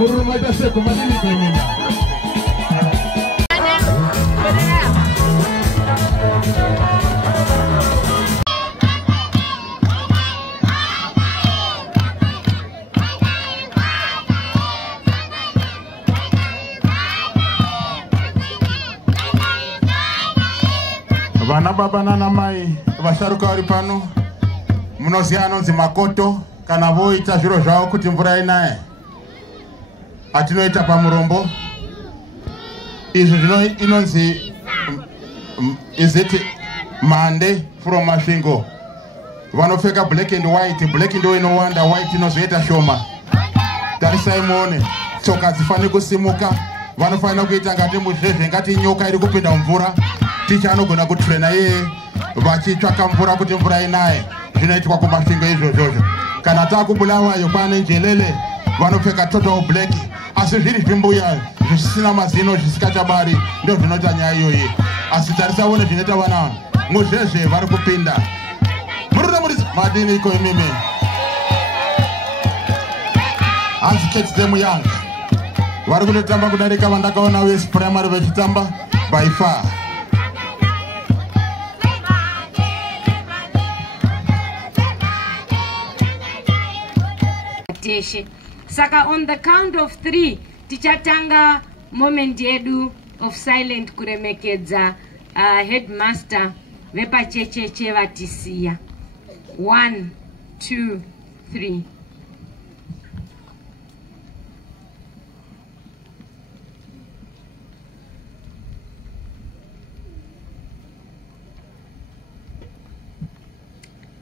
Muruma itaseko madini kwemina. Vana baba nana mai vasharuka vari pano munoziva anonzi makoto kana voita zviro zvavo kuti mvura inaye atinoita pamurombo izvi inonzi is it mande from masvingo vanopfeka black and white. Black ndo inowanda, white inozoita shoma. Tarisai muone tsoka dzifane kusimuka, vanofanira kuita ngati muzvezve ngati nyoka iri kupinda mvura. Ticha anogona kutrena yeye vachitsvaka mvura kuti mvura inaye. Zvinoitwa kumasvingo izvozvo. Kana takubulawayo pane njelele vanopfeka total black, asi zviri zvimbuya zvisina mazino zvisikachabari ndio zvinoita nyaya iyoyi. Asi tarisa uone zvinoita vana muzvezve vari kupinda madini iko imimi. Hands kids them young. Vari kutotamba kudarika vandakaona West Primary vechitamba by far. Saka on the count of 3 tichatanga moment yedu of silent kuremekedza headmaster vepachecheche vatisiya. 1, 2, 3.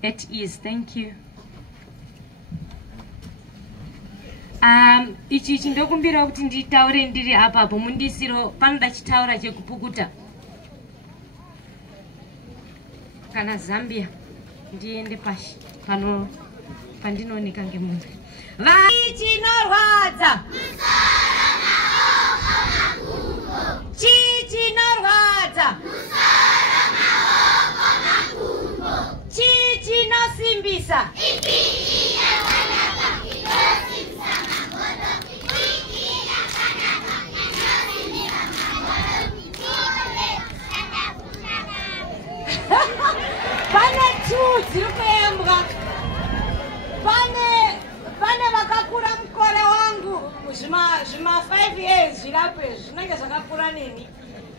It is, thank you. Ichi chindokumbira kuti nditaure ndiri apa hapo mundisiro panoda chitaura chekupukuta. Kana Zambia ndiende pashi pandinooneka ngemunhu. Chichinorwadza chichinorwadza chichinosimbisa pane dziri kuembwa. Pane vakakura mukore wangu zvima 5 years zvirapo zvinenge zvakakura neni.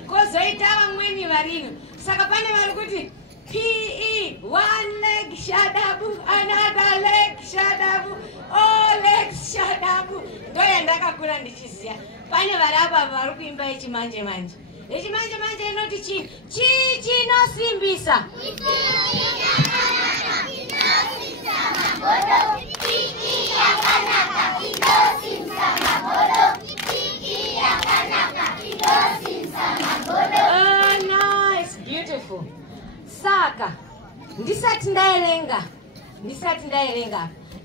Kozoita vamweni varino. Saka pane vari kuti PE, 1 leg shadabu, another leg shadabu, all legs shadabu. Ndo yandakakura ndichiziya. Pane vari apa vari kuimba yechimanje manje. Yechimanje manje inoti chinosimbisa. Nice, beautiful. Saka ndisati ndaerenga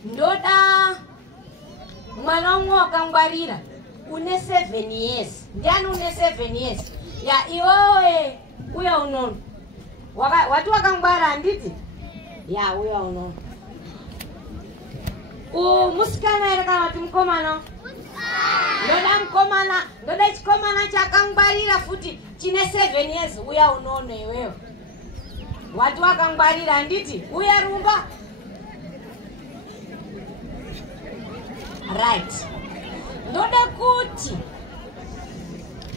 ndoda mwana umwe wakangwarira une 7 years. Ndiani une 7 years? Ya iwewe uya unono watu wakangwara handiti? Ya uya unono musikana ere kana kuti mukomana? Ndoda chikomana chakangwarira futi chine 7 years. Uya unono iwewe watu wakangwarira handiti? Uya rumba. Right. Ndoda kuti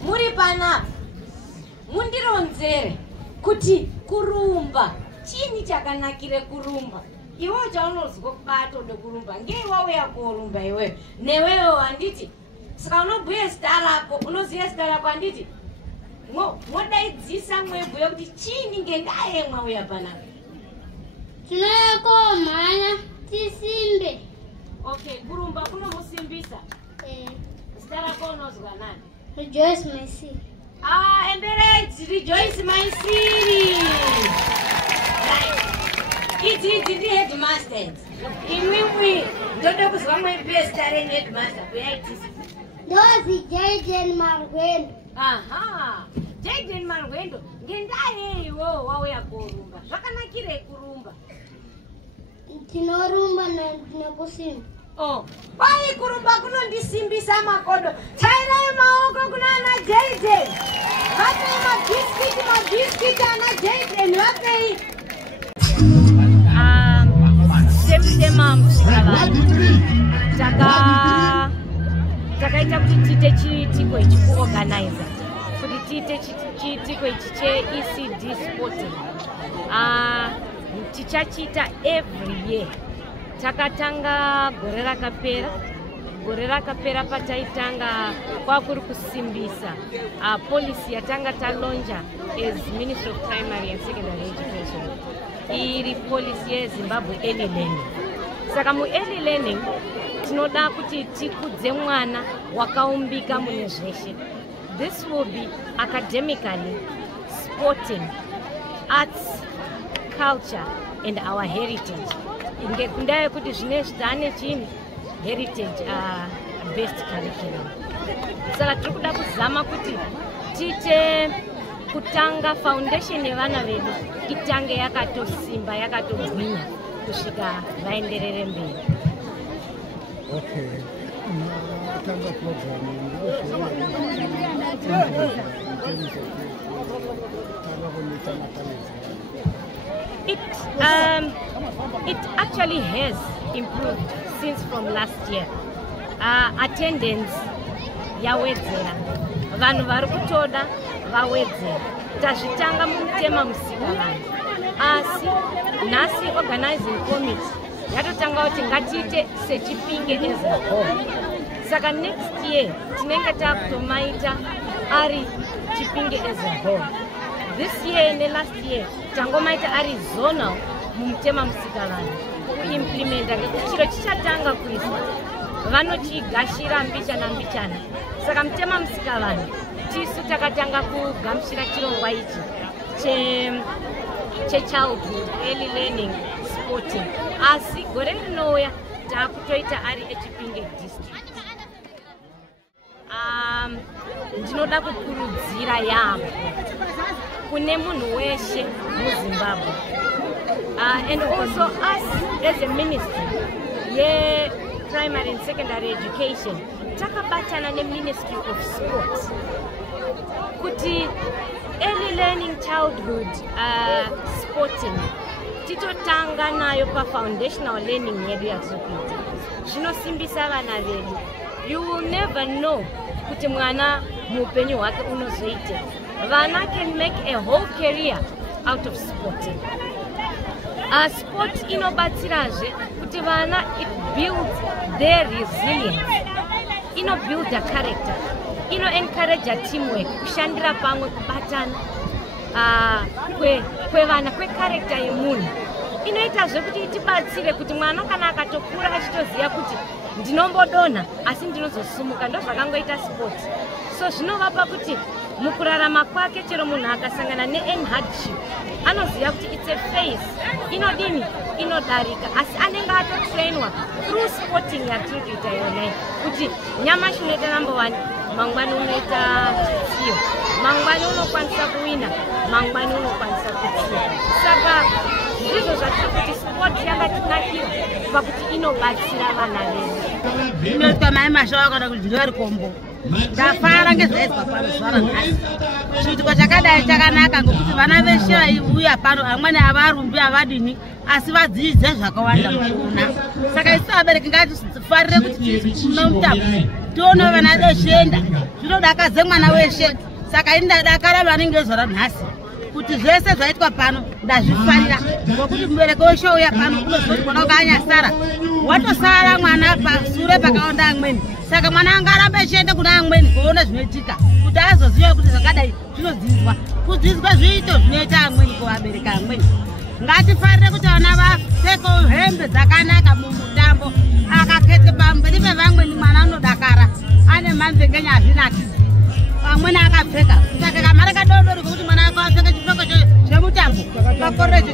muri panapa mundironzere kuti kurumba chini chakanakire kurumba. Iwe chaunozwa kubato ndokurumba ngeiwe uya korumba iwe newewo handiti? Saka unobhuye zita rako, unoziya zita rako handiti? Modaidzisa mwebhuye kuti chini ngendaa yemwe uya panapa? Tinoyekomhanya tisimbe. Okay, kurumba kunomusimbisa. Zita rako unozwa nani? Rejoice my city. Emberedzi Rejoice my city. Idzi ndi headmasters. Imwimwi ndoda kuzwa mwebhuye zita renu headmaster kuyaitisa. Ndozi Jaden Marwendo. Aha, Jaden Marwendo. Ngendaa yeiwo wauya korumba. Zvakanakire kurumba? Tinorumba nekusimba. Oh, why kurumba kunondisimbisa makodo. Chairai maoko kuna ana JJ. Vapei mabhiskiti ana JJ vapei. September msikavani. Takaita kuti tiite chiitiko ichi kuorganize. Kuti tiite chiitiko ichi che-ECD sporting. Tichachita every year. Takatanga gore rakapera pataitanga kwakuri kusimbisa policy yatanga talonja as Ministry of Primary and Secondary Education iri policy yeZimbabwe early learning. Saka mu early learning tinoda kuti tikudze mwana wakaumbika mune zveshe. This will be academically, sporting, arts, culture and our heritage. Ngekundaya kuti zvinezvi tane chini heritage based curriculum. Saka tiri kuda kuzama kuti tiite kutanga foundation yevana vedu itange yakatosimba yakatogwinya kusvika vaenderere mberi. Okay. It actually has improved since from last year. Attendance yawedzera, vanhu vari kutoda vawedzera. Tazvitanga mumutema Musikalani, asi nhasi organizing committee yatotanga kuti ngatiite seChipinge as a whole. Saka next year tinenge takutomaita ari Chipinge as a whole. This year and the last year tangomaita ari zonal mumutema Musikalani kuimplementa ngekuti chiro chichatanga kuiswa vanochigashira mbichana. Saka mutema Musikalani tisu takatanga kugamuchira chirongwa ichi chechildhood early learning sporting, asi gore rinouya takutoita ari eChipinge district. Ndinoda kukurudzira yaamho kune munhu weshe muZimbabwe, and also us as a ministry primary and secondary education takabatana neMinistry of Sport kuti early learning childhood sporting titotanga nayo pafoundational learning yedu yatikuita. Zvinosimbisa vana vedu. You will never know kuti mwana muupenyu hwake unozoite. Vana can make a whole career out of sporting. Sport inobatsirazve kuti vana, it builds their resilience, build a character, encourage a teamwork, kushandira pamwe, kubatana kwevana, character yemunhu. Inoitazve kuti itibatsire kuti mwana kana akatokura achitoziya kuti ndinombodonha asi ndinozosumuka. Ndo zvakangoita sport. So zvinovapa kuti mukurarama kwake chero munhu akasangana ne-any hardship anoziya kuti it's a phase, inodarika, asi anenge atotrainwa through sporting yatiri kuita yonai kuti nyamashi unoita number 1, mangwani unoita tsiyo, mangwani unokwanisa kuwina, mangwani unokwanisa kutsiya. Saka ndizvo zvatiri kuti sport yakatinakira pakuti inobatsira vana vedu. Inoitwa mai mashawa kana kuti ndiri kombo. Ndafara ngezvaizwa pano zuva ranhasi. Chiitiko chakadai chakanaka ngokuti vana veshe vaiuya pano amweni havarumbi havadini asi vadzidze zvakawanda mukuona. Saka isu vabereki ngatifarire kuti nomutambo tione vana veshienda zvinodakadze mwana weshe. Saka ini ndadakara maningi zuva ranhasi kuti zvese zvaitwa pano ndazvifarira ngokuti mubereki weshe uya pano unozoti mwana wakanyasara watosara mwana pasure pakawanda amweni. Saka mwana angarambe achienda kuna amweni kuona zvinoitika kuti azoziva kuti zvakadai zvinodzidzwa. Kudzidzwa zviito zvinoita amweni kuvabereka amweni. Ngatifarire kuti vana vapfeke hembe dzakanaka mumutambo. Akakete pamberi pevamweni mwana anodakara ane mamvengenya azvinakidzi. Amweni akapfeka. Saka kamari kadodori kuti mwana akapfeka chipfeko chemutambo pakorecho.